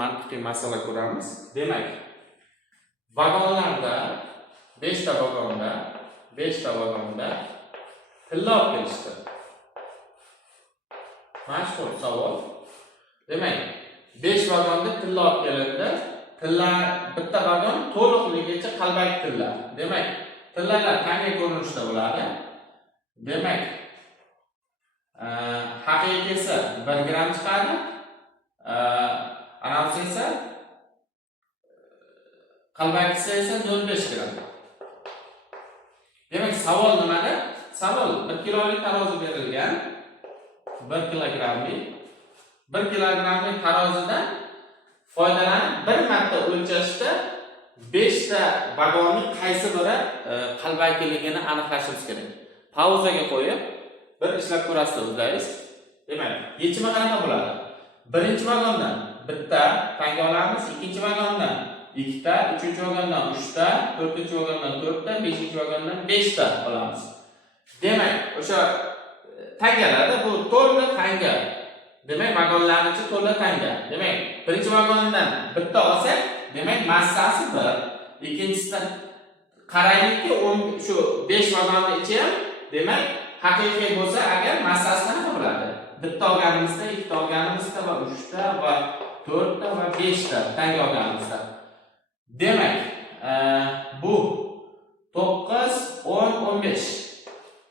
mantiqiy masala ko'ramiz. Demak, vagonlarda 5 ta vagonda tilla olib kelishdi. Mashhur savol. Demak, 5 vagonda tilla olib kelindi. Tilla bitta vagon to'liqligicha qalbaki tilla. Demak, tillalar qanday ko'rinishda bo'ladi? Demak, haqiqiysi 1 gram chiqadi. Anavsi esa qalbakisi esa 0.5 gram. Demak, savol nimada? Savol 1 kilolik tarozi berilgan. 1 kilogramlik 1 kilogramlik tarozidan foydalanib bir marta o'lchashda 5 ta vagonning qaysi biri qalbakiligini aniqlashimiz kerak. Pauzaga qo'yib bir ishlab ko'rasiz o'zlaringiz. Demak, yechimi qanaqa bo'ladi? Birinchi vagondan bitta tanga olamiz, ikkinchi vagondan 2 ta, uchinchi vagondan 3 ta, to'rtinchi vagondan 4 ta, beshinchi vagondan 5 ta olamiz. Demak, o'sha tangalarda bu to'la tanga. Demak, vagonlarning to'la tanga. Demak, birinchi vagondan bitta olsak, demak, massasi 1. Ikkinchisidan qaraylikki, shu 5 vagonning ichi ham, demak, haqiqiy bo'lsa, agar massasi qanaqa bo'ladi? Bitta olganimizda, ikkita olganimizda va 3 ta va 4 ta va 5 ta tanga olganimizda. Demak, bu 9, 10, 15.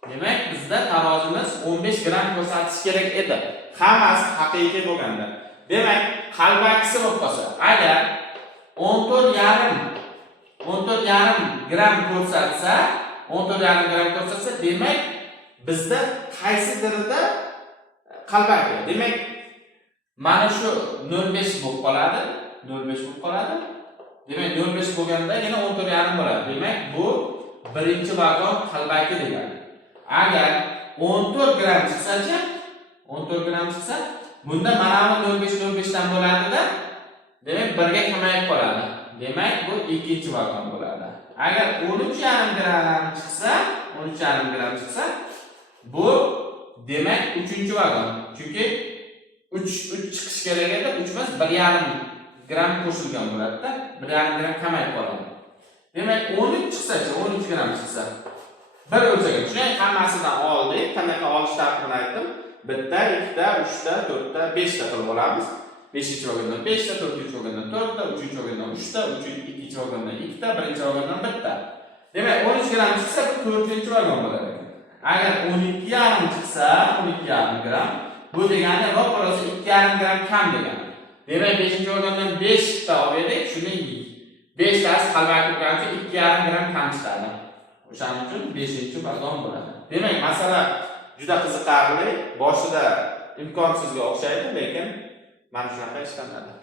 Demak, bizda tarozimiz 15 gram ko'rsatish kerak edi. Hammasi haqiqiy bo'lganda. Demak, qalbakisi bo'lib qolsa, agar 14,5 gram ko'rsatsa, demak, bizda qaysidirida qalbaki. Demak, mana shu 0.5 bo'lib qoladi. Demak, 0.5 bo'lganda yana 14,5 bo'ladi. Demak, bu birinchi vagon qalbaki degani. Agar 14 gram chiqsa-chi, bunda mana bu 0.5 dan bo'ladi-da. Demak, 1 ga kamayib qoladi. Demak, bu ikkinchi vagon bo'ladi. Agar 13,5 gram chiqsa, bu demak 3-chi vagon. Chunki 3 chiqish kerak edi, 3 emas, 1,5 gram qo'shilgan bo'ladi-da. 1,5 gram kamayib qoladi. Demak, 13 chiqsa-chi, 13 gram chiqsa, bir o'lchagan. Shunday hammasidan oldik. Qanaqa olish tartibini aytdim. Bitta, ikkita, 3 ta, 4 ta, 5 ta qilib olamiz. 5-chi vagondan 5 ta, 4-chi vagondan 4 ta, 3-chi vagondan 3 ta, 2-chi vagondan 2 ta, 1-chi vagondan 1 ta. Demak, 13 gram chiqsa, bu 4-chi vagon bo'ladi. Agar 12,5 chiqsa, 12,5 gram, bu degani ro'parasi 2,5 gram kam degani. Demak, 5-chi vagondan 5 ta oldik, shuning 5 tasi qalbaki bo'lgancha 2,5 gram kam chiqadi. O'shaning uchun 5-chi vagon bo'ladi. Demak, masala juda qiziqarli, boshida imkonsizga o'xshaydi, lekin mana shunaqa ishlanadi.